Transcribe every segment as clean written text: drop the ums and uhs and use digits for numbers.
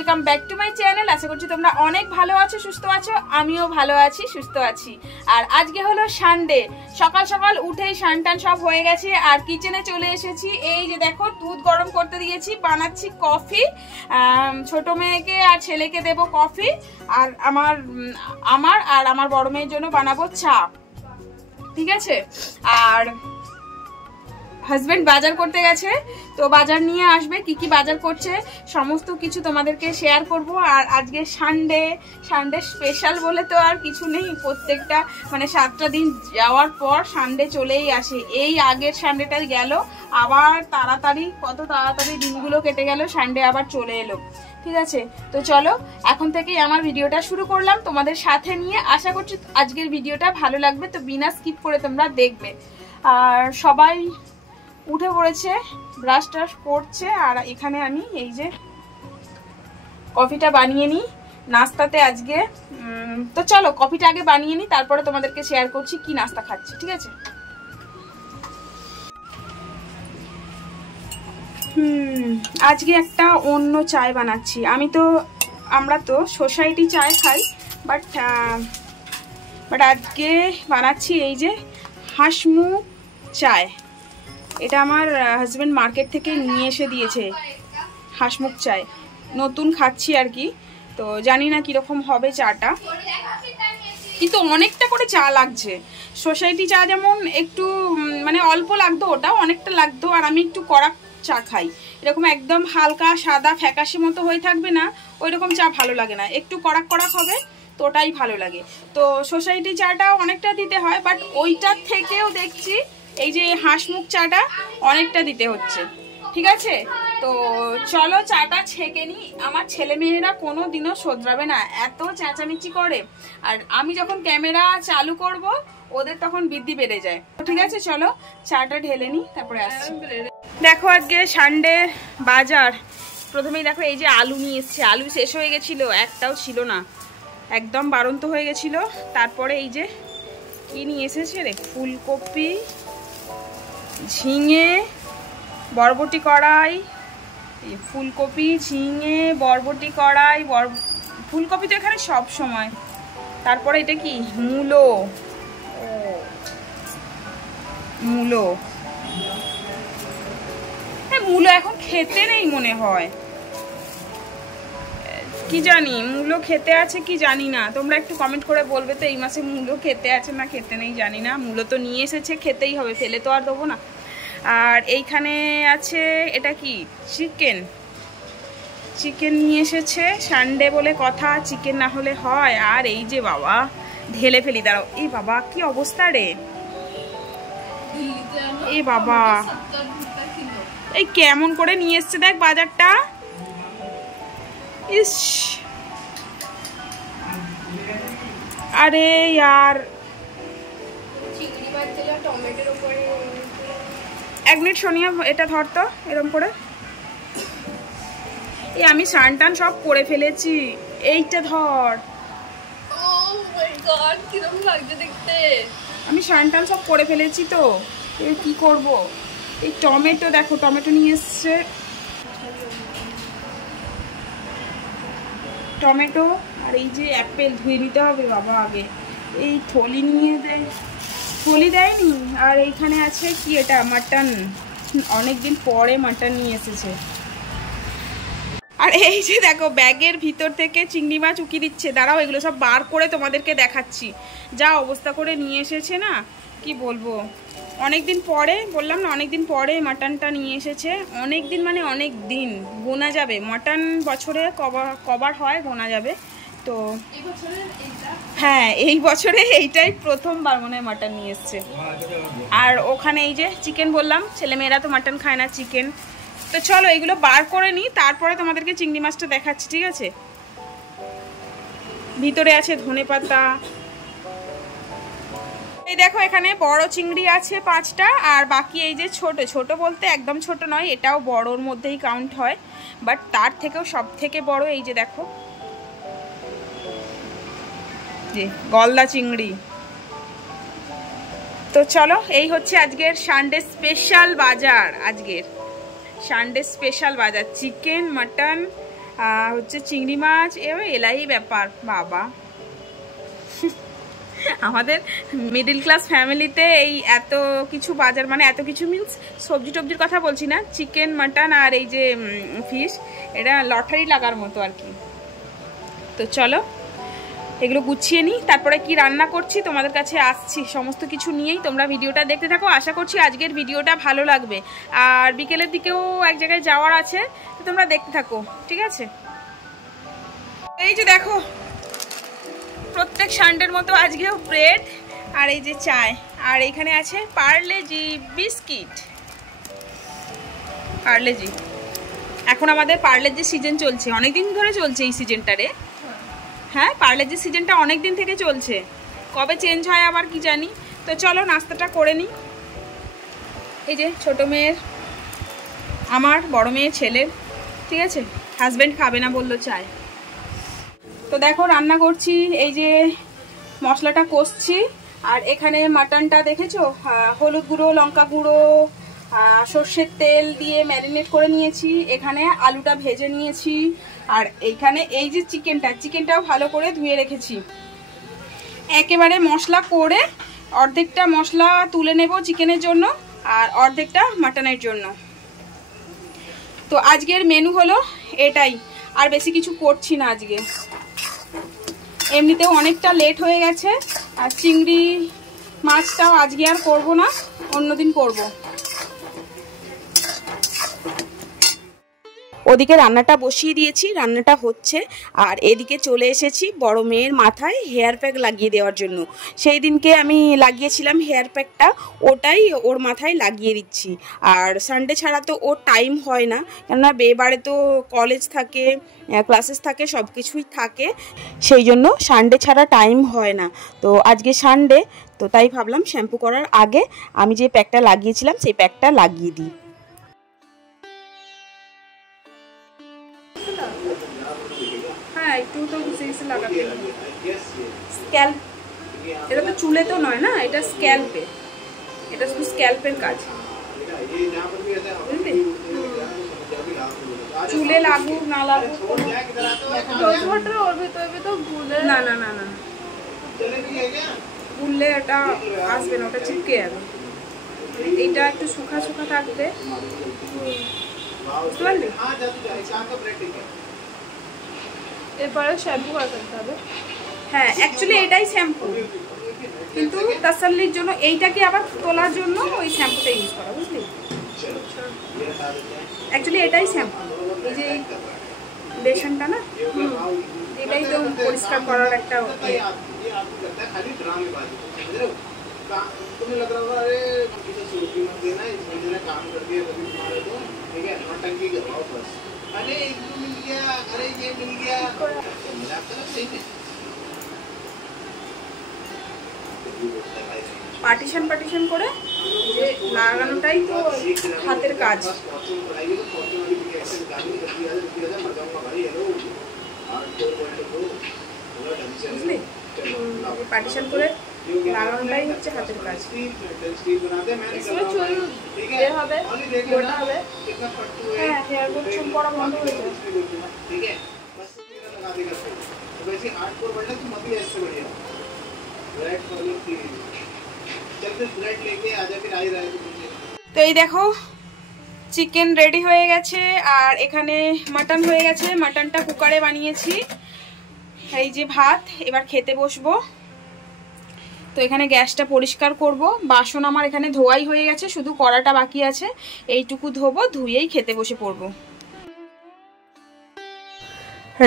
Welcome back to my channel. আশা করছি তোমরা অনেক ভালো আছো, সুস্থ আছো। আমিও ভালো আছি, সুস্থ আছি। আর আজকে হলো সানডে, সকাল সকাল উঠেই স্নান সব হয়ে গেছে আর কিচেনে চলে এসেছি। এই যে দেখো, দুধ গরম করতে দিয়েছি, বানাচ্ছি কফি। ছোট মেয়েকে আর ছেলেকে দেবো কফি, আর আমার বড় মেয়ের জন্য বানাবো চা, ঠিক আছে। আর হাজবেন্ড বাজার করতে গেছে, তো বাজার নিয়ে আসবে, কি কি বাজার করছে সমস্ত কিছু তোমাদেরকে শেয়ার করব। আর আজকে সানডে স্পেশাল বলে তো আর কিছু নেই, প্রত্যেকটা মানে 7টা দিন যাওয়ার পর সানডে চলেই আসে। এই আগের সানডেটা গেল, আবার কত তাড়াতাড়ি দিনগুলো কেটে গেল, সানডে আবার চলে এলো, ঠিক আছে। তো চলো এখন থেকেই আমার ভিডিওটা শুরু করলাম তোমাদের সাথে নিয়ে। আশা করছি আজকের ভিডিওটা ভালো লাগবে, তো বিনা স্কিপ করে তোমরা দেখবে। আর সবাই উঠে পড়েছে, ব্রাশ টাশ করছে, আর এখানে আমি এই যে কফিটা বানিয়ে নিই নাস্তাতে আজকে। তো চলো কফিটা আগে বানিয়ে নিই, তারপরে তোমাদেরকে শেয়ার করছি কি নাস্তা খাচ্ছি, ঠিক আছে। আজকে একটা অন্য চায় বানাচ্ছি। আমরা তো সোসাইটি চায় খাই, বাট আজকে বানাচ্ছি এই যে হাঁসমুখ চায়। এটা আমার হাজবেন্ড মার্কেট থেকে নিয়ে এসে দিয়েছে, হাঁসমুখ চায়। নতুন খাচ্ছি আর কি, তো জানি না কিরকম হবে চাটা, কিন্তু অনেকটা করে চা লাগছে। সোসাইটি চা যেমন একটু মানে অল্প লাগতো, ওটাও অনেকটা লাগতো। আর আমি একটু কড়া চা খাই, এরকম একদম হালকা সাদা ফ্যাকাশে মতো হয়ে থাকবে না, ওই রকম চা ভালো লাগে না, একটু কড়াক কড়াক হবে, তো ওটাই ভালো লাগে। তো সোসাইটি চাটাও অনেকটা দিতে হয়, বাট ওইটার থেকেও দেখছি এই যে হাঁসমুখ চাটা অনেকটা দিতে হচ্ছে, ঠিক আছে। তো চলো চাটা ছেঁকে নি। আমার ছেলে মেয়েরা কোনো দিনও শোধরাবে না, এত চেঁচামেচি করে। আর আমি যখন ক্যামেরা চালু করব ওদের তখন বৃদ্ধি বেড়ে যায়, ঠিক আছে। চলো চাটা ঢেলে নি, তারপরে আসছি। দেখো আজকে সানডে বাজার, প্রথমেই দেখো এই যে আলু নিয়ে এসছে। আলু শেষ হয়ে গেছিলো, একটাও ছিল না, একদম বাড়ন্ত হয়ে গেছিল। তারপরে এই যে কি নিয়ে এসেছে রে, ফুলকপি, ঝিঙে, বরবটি কড়াই, ফুলকপি, ঝিঙে, বরবটি কড়াই, ফুলকপি তো এখানে সব সময়। তারপরে এটা কি, মূলো, মূলো এখন খেতে নেই মনে হয়, কি জানি মূলো খেতে আছে কি জানি না। তোমরা একটু কমেন্ট করে বলবে তো এই মাসে মূলো খেতে আছে না খেতে নেই, জানি না। মূলো তো নিয়ে এসেছে, খেতেই হবে, ফেলে তো আর দেবো না। আর এইখানে আছে এটা কি, চিকেন নিয়ে এসেছে। সানডে বলে কথা, চিকেন না হলে হয়। আর এই যে বাবা, ঢেলে ফেলি, দাঁড়াও। এই বাবা কি অবস্থা রে, এই বাবা এই কেমন করে নিয়ে এসছে দেখ বাজারটা। ইস, আরে यार, এক মিনিট সোনিয়া, এটা ধর তো এরকম করে। এই আমি স্নান সব করে ফেলেছি, এইটা ধর। কিরকম লাগছে দেখতে, আমি স্নান সব করে ফেলেছি, তো এবার কি করব। এই টমেটো দেখো, টমেটো নিয়ে এসছে, টমেটো। আর এই যে অ্যাপেল ধুয়ে নিতে হবে বাবা আগে, এই থলি নিয়ে দেয়, থলি দেয়নি। আর এইখানে আছে কি, এটা মাটন, অনেকদিন পরে মাটন নিয়ে এসেছে। আর এই যে দেখো ব্যাগের ভিতর থেকে চিংড়ি মাছ উকি দিচ্ছে, দাঁড়াও এগুলো সব বার করে তোমাদেরকে দেখাচ্ছি। যা অবস্থা করে নিয়ে এসেছে না, কি বলবো। অনেকদিন পরে, বললাম না অনেকদিন পরে মাটনটা নিয়ে এসেছে। অনেকদিন মানে অনেক দিন, গোনা যাবে। মাটন বছরে কবার হয় গোনা যাবে। তো হ্যাঁ, এই বছরে এইটাই প্রথমবার মনে হয় মাটন নিয়ে এসছে। আর ওখানে এই যে চিকেন, বললাম ছেলেমেয়েরা তো মাটন খায় না, চিকেন। তো চলো এগুলো বার করে নিই, তারপরে তোমাদেরকে চিংড়ি মাছটা দেখাচ্ছি, ঠিক আছে। ভিতরে আছে ধনেপাতা। এই দেখো এখানে বড় চিংড়ি আছে 5টা, আর বাকি এই যে ছোট বলতে একদম ছোট নয়, এটাও বড়র মধ্যেই কাউন্ট হয়, বাট তার থেকেও সব থেকে বড় এই যে দেখো, যে গলদা চিংড়ি। তো চলো এই হচ্ছে আজকের সানডে স্পেশাল বাজার। আজকের সানডে স্পেশাল বাজার, চিকেন, মাটন, হচ্ছে চিংড়ি মাছ, এবার এলাই ব্যাপার বাবা। আমাদের মিডল ক্লাস ফ্যামিলিতে এই এত কিছু বাজার, মানে এত কিছু মিন্স সবজি টবজির কথা বলছি না, চিকেন মাটন আর এই যে ফিশ, এটা লটারি লাগার মতো আর কি। তো চলো এগুলো গুছিয়ে নিই, তারপরে কি রান্না করছি তোমাদের কাছে আসছি সমস্ত কিছু নিয়েই। তোমরা ভিডিওটা দেখতে থাকো, আশা করছি আজকের ভিডিওটা ভালো লাগবে। আর বিকেলের দিকেও এক জায়গায় যাওয়ার আছে, তোমরা দেখতে থাকো, ঠিক আছে? এই যে দেখো প্রত্যেক সানডের মতো আজকেও ব্রেড আর এই যে চায়, আর এখানে আছে পার্লেজি বিস্কিট। পার্লেজি, এখন আমাদের পার্লেজি সিজন চলছে, অনেকদিন ধরে চলছে এই সিজনটা রে। হ্যাঁ, পার্লেজি সিজনটা অনেক দিন থেকে চলছে, কবে চেঞ্জ হয় আবার কি জানি। তো চলো নাস্তাটা করে নিই। এই যে ছোট মেয়ের, আমার বড় মেয়ে, ছেলের, ঠিক আছে। হাজব্যান্ড খাবে না বললো, চায়। তো দেখো রান্না করছি, এই যে মশলাটা কষছি, আর এখানে মাটনটা দেখেছো হলুদ গুঁড়ো, লঙ্কা গুঁড়ো, সর্ষের তেল দিয়ে ম্যারিনেট করে নিয়েছি। এখানে আলুটা ভেজে নিয়েছি, আর এইখানে এই যে চিকেনটাও ভালো করে ধুয়ে রেখেছি। একেবারে মশলা করে অর্ধেকটা মশলা তুলে নেব চিকেনের জন্য, আর অর্ধেকটা মাটনের জন্য। তো আজকের মেনু হলো এটাই, আর বেশি কিছু করছি না আজকে, এমনিতেও অনেকটা লেট হয়ে গেছে। আর চিংড়ি মাছটাও আজকে আর করব না, অন্যদিন করব। ওদিকে রান্নাটা বসিয়ে দিয়েছি, রান্নাটা হচ্ছে, আর এদিকে চলে এসেছি বড় মেয়ের মাথায় হেয়ার প্যাক লাগিয়ে দেওয়ার জন্য। সেই দিনকে আমি লাগিয়েছিলাম হেয়ার প্যাকটা, ওটাই ওর মাথায় লাগিয়ে দিচ্ছি। আর সানডে ছাড়া তো ওর টাইম হয় না, কেননা বিয়েবাড়ি তো কলেজ থাকে, ক্লাসেস থাকে, সব কিছুই থাকে, সেই জন্য সানডে ছাড়া টাইম হয় না। তো আজকে সানডে, তো তাই ভাবলাম শ্যাম্পু করার আগে আমি যে প্যাকটা লাগিয়েছিলাম সেই প্যাকটা লাগিয়ে দিই। হ্যাঁ, একটু তো ঘুষে ঘুষে লাগাতে হবে। স্ক্যাল্প, এটা তো চুলে তো নয় না, এটা স্ক্যাল্পে, এটা শুধু স্ক্যাল্পের কাজ, বুঝলি? চুলে লাগুক না লাগুক না না না না, গুললে এটা আসবে না, ওটা চিপকে যাবে। এইটা একটু শুখা শুখা থাকবে, বুঝতে পারলি? এরপরে শ্যাম্পু করতে হবে। হ্যাঁ, অ্যাকচুয়ালি এটাই শ্যাম্পু, কিন্তু তাসাল্লির জন্য এইটাকে আবার তোলার জন্য ওই শ্যাম্পুটা ইউজ করা, বুঝলি? অ্যাকচুয়ালি এটাই শ্যাম্পু, এই যে বেসনটা না, এটাই তো পরিষ্কার করার একটা পার্টিশন করে যে লাগানোটাই তো হাতের কাজ, বুঝলি? পার্টিশন করে লাগানোটাই হচ্ছে হাতের কাজ। হ্যাঁ, হেয়ার গ্রোথ চুল পড়া বন্ধ হয়ে যায়। তো এই দেখো চিকেন রেডি হয়ে গেছে, আর এখানে মাটন হয়ে গেছে, মাটনটা কুকারে বানিয়েছি। এই যে ভাত, এবার খেতে বসবো। তো এখানে গ্যাসটা পরিষ্কার করব, বাসন আমার এখানে ধোয়াই হয়ে গেছে, শুধু কড়াটা বাকি আছে, এইটুকু ধোবো, ধুয়েই খেতে বসে পড়বো।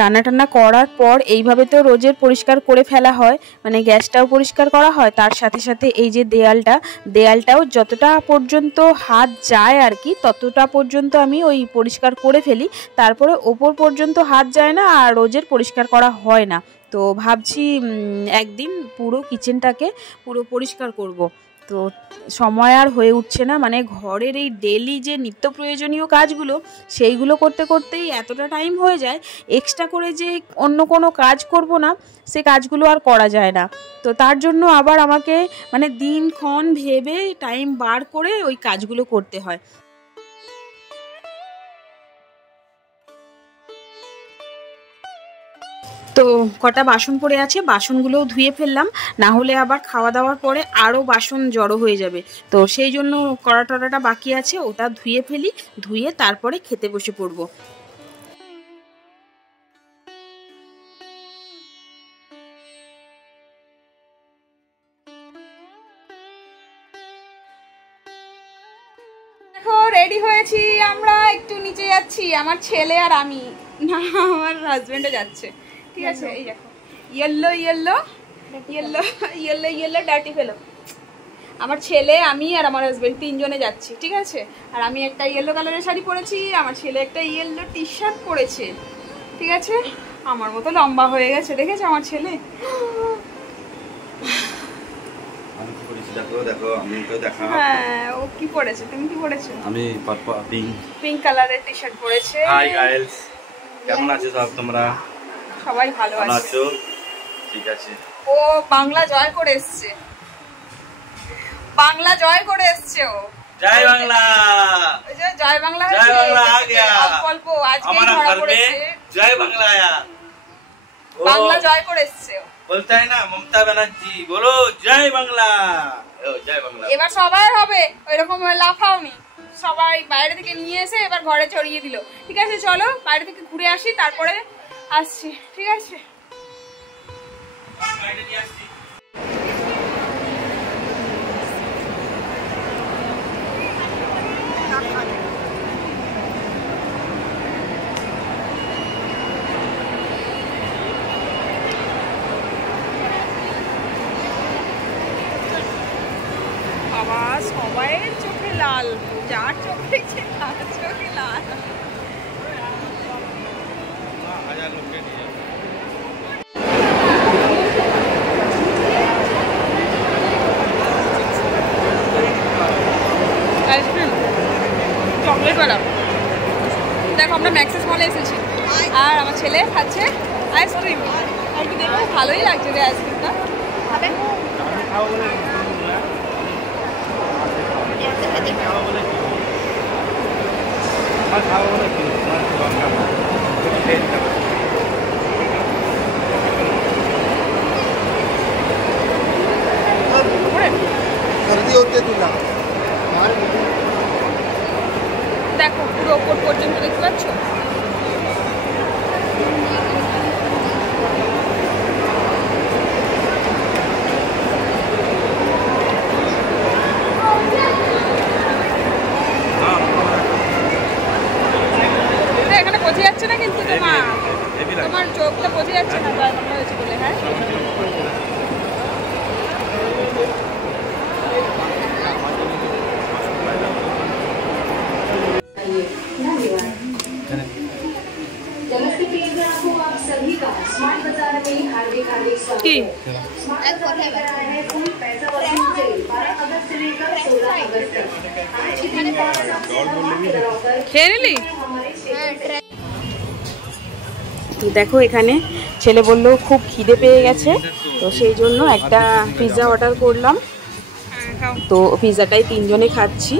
রান্না টান্না করার পর এইভাবে তো রোজের পরিষ্কার করে ফেলা হয়, মানে গ্যাসটাও পরিষ্কার করা হয়, তার সাথে সাথে এই যে দেয়ালটাও যতটা পর্যন্ত হাত যায় আর কি, ততটা পর্যন্ত আমি ওই পরিষ্কার করে ফেলি, তারপরে ওপর পর্যন্ত হাত যায় না, আর রোজের পরিষ্কার করা হয় না। তো ভাবছি একদিন পুরো কিচেনটাকে পুরো পরিষ্কার করব। তো সময় আর হয়ে উঠছে না, মানে ঘরের এই ডেলি যে নিত্য প্রয়োজনীয় কাজগুলো, সেইগুলো করতে করতেই এতটা টাইম হয়ে যায়, এক্সট্রা করে যে অন্য কোনো কাজ করব না, সে কাজগুলো আর করা যায় না। তো তার জন্য আবার আমাকে মানে দিনক্ষণ ভেবে টাইম বার করে ওই কাজগুলো করতে হয়। তো কটা বাসন পড়ে আছে, বাসনগুলোও ধুয়ে ফেললাম, না হলে আবার খাওয়া দাওয়ার পরে আরও বাসন জড়ো হয়ে যাবে। তো সেই জন্য কড়া টড়াটা বাকি আছে, ওটা ধুয়ে ফেলি, ধুয়ে তারপরে খেতে বসে পড়বো। দেখো রেডি হয়েছি আমরা, একটু নিচে যাচ্ছি, আমার ছেলে আর আমি, না আমার হাজবেন্ডও যাচ্ছে। ঠিক আছে, এই দেখো yellow yellow yellow yellow yellow dirty fellow, আমার ছেলে আমি আর আমার হাজবেন্ড তিনজনে যাচ্ছি। ঠিক আছে, আর আমি একটা ইয়েলো কালারের শাড়ি পরেছি, আমার ছেলে একটা ইয়েলো টি শার্ট পরেছে। ঠিক আছে, আমার মতো লম্বা হয়ে গেছে, দেখেছো আমার ছেলে। হ্যাঁ, ও কি পরেছে, তুমি কি পরেছো? আমি পিঙ্ক কালারের টি শার্ট পরেছে। হাই গাইস, কেমন আছো সব তোমরা? সবাই ভালো আছো? ঠিক আছে। ও বাংলা জয় করে এসছে, বাংলা জয় করে এসছে ও। জয় বাংলা, জয় বাংলা, জয় বাংলা आ गया। অল্প আজকে ধরা পড়েছে, জয় বাংলা आया, বাংলা জয় করে এসছে ও। বলতে হয় না মমতা ব্যানার্জি, বলো জয় বাংলা। জয় বাংলা। এবার সবাই হবে ওইরকম লাফাওনি, সবাই বাইরে থেকে নিয়ে এসে এবার ঘরে চড়িয়ে দিল। ঠিক আছে, চলো বাইরে থেকে ঘুরে আসি, তারপরে আসছি। ঠিক আছে, বাবা সবাইয়ের চোখে লাল, যার চোখ দেখছে তার চোখে লাল। আইসক্রিম চকলেট वाला, দেখো আমরা ম্যাক্সেস মলে এসেছি আর আমার ছেলে খাচ্ছে আইসক্রিম। আর কি দেখো ভালোই লাগছে রে আইসক্রিমটা, খাবে? দেখো পুরো ওপর পর্যন্ত দেখতে পাচ্ছ। এখানে বোঝা যাচ্ছে না কিন্তু তোমার চোখটা বোঝা যাচ্ছে না জয় বাংলা হয়েছে বলে। হ্যাঁ, কি খেয়ে নিলি? দেখো এখানে ছেলে বললো খুব খিদে পেয়ে গেছে, তো সেই জন্য একটা পিৎজা অর্ডার করলাম। তো পিৎজাটাই তিনজনে খাচ্ছি।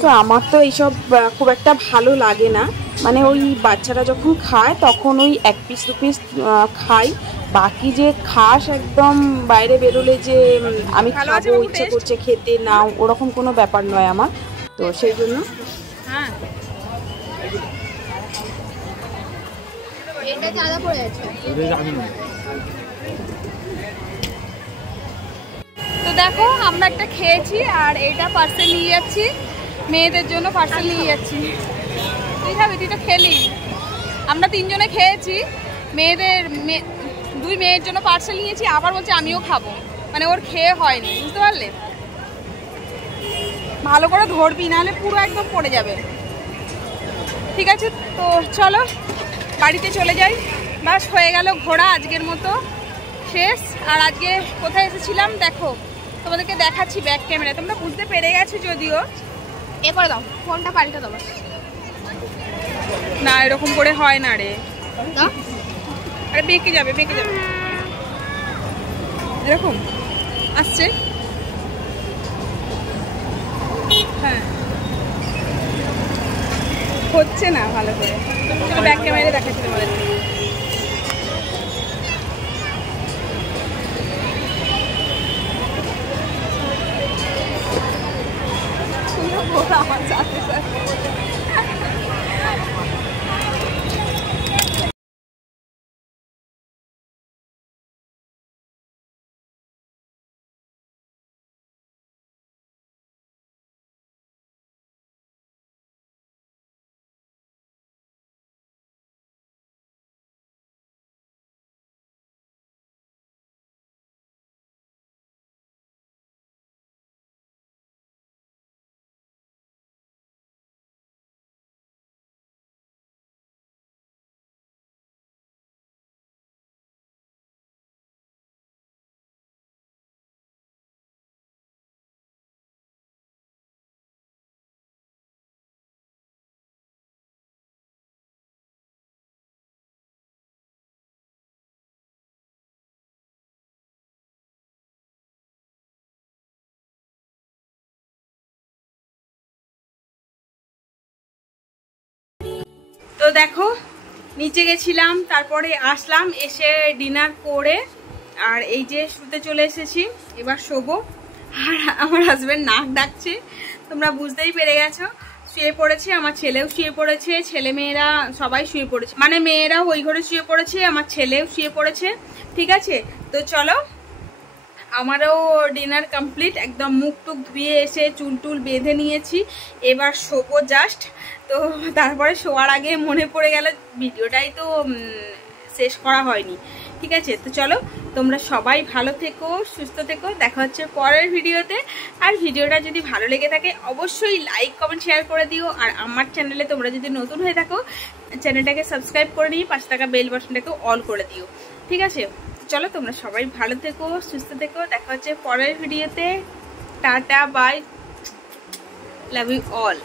তো আমার তো এইসব খুব একটা ভালো লাগে না, মানে ওই বাচ্চারা যখন খায় তখন ওই এক পিস দু পিস খাই, বাকি যে খাস একদম বাইরে বেরোলে যে আমি খাবো ইচ্ছা করছে খেতে, না ওরকম কোনো ব্যাপার নয় আমার। তো সেই জন্য হ্যাঁ এটা ज़्यादा পড়ে আছে। তো দেখো আমরা একটা খেয়েছি আর এটা পার্সেল নিয়ে যাচ্ছি, মেয়েদের জন্য পার্সেল নিয়ে যাচ্ছি। তুই খাবি? তুই তো খেলি। আমরা তিনজনে খেয়েছি, মেয়েদের দুই মেয়ের জন্য পার্সেল নিয়েছি, আবার বলছে আমিও খাবো, মানে ওর খেয়ে হয়নি, বুঝতে পারলে? ভালো করে ধরবি নাহলে পুরো একদম পড়ে যাবে। ঠিক আছে, তো চলো বাড়িতে চলে যাই। বাস হয়ে গেল ঘোরা, আজকের মতো শেষ। আর আজকে কোথায় এসেছিলাম দেখো, তোমাদেরকে দেখাচ্ছি ব্যাক ক্যামেরা, তোমরা বুঝতে পেরে গেছো যদিও। এ করে দাও, ফোনটা পাল্টে দাও। না এরকম করে হয় না রে, আরে বেঁকে যাবে, বেঁকে যাবে। এরকম আসছে, হ্যাঁ হচ্ছে না ভালো করে। ব্যাক ক্যামেরা দেখাচ্ছি তোমাদের। দেখো নিচে গেছিলাম, তারপরে আসলাম, এসে ডিনার করে আর এই যে শুতে চলে এসেছি, এবার শোবো। আর আমার হাজবেন্ড নাক ডাকছে, তোমরা বুঝতেই পেরে গেছো। শুয়ে পড়েছে, আমার ছেলেও শুয়ে পড়েছে, ছেলে মেয়েরা সবাই শুয়ে পড়েছে, মানে মেয়েরাও ওই ঘরে শুয়ে পড়েছে, আমার ছেলেও শুয়ে পড়েছে। ঠিক আছে, তো চলো, আমারও ডিনার কমপ্লিট, একদম মুখ টুক ধুয়ে এসে চুল টুল বেঁধে নিয়েছি, এবার শোবো জাস্ট। তো তারপরে শোয়ার আগে মনে পড়ে গেল ভিডিওটাই তো শেষ করা হয়নি। ঠিক আছে, তো চলো, তোমরা সবাই ভালো থেকো, সুস্থ থেকো, দেখা হচ্ছে পরের ভিডিওতে। আর ভিডিওটা যদি ভালো লেগে থাকে অবশ্যই লাইক কমেন্ট শেয়ার করে দিও। আর আমার চ্যানেলে তোমরা যদি নতুন হয়ে থাকো চ্যানেলটাকে সাবস্ক্রাইব করে নিয়ে পাশে থাকা বেল বাটনটাকে অল করে দিও। ঠিক আছে, চলো, তোমরা সবাই ভালো থেকো, সুস্থ থেকো, দেখা হচ্ছে পরের ভিডিওতে। Tata, bye, love you all.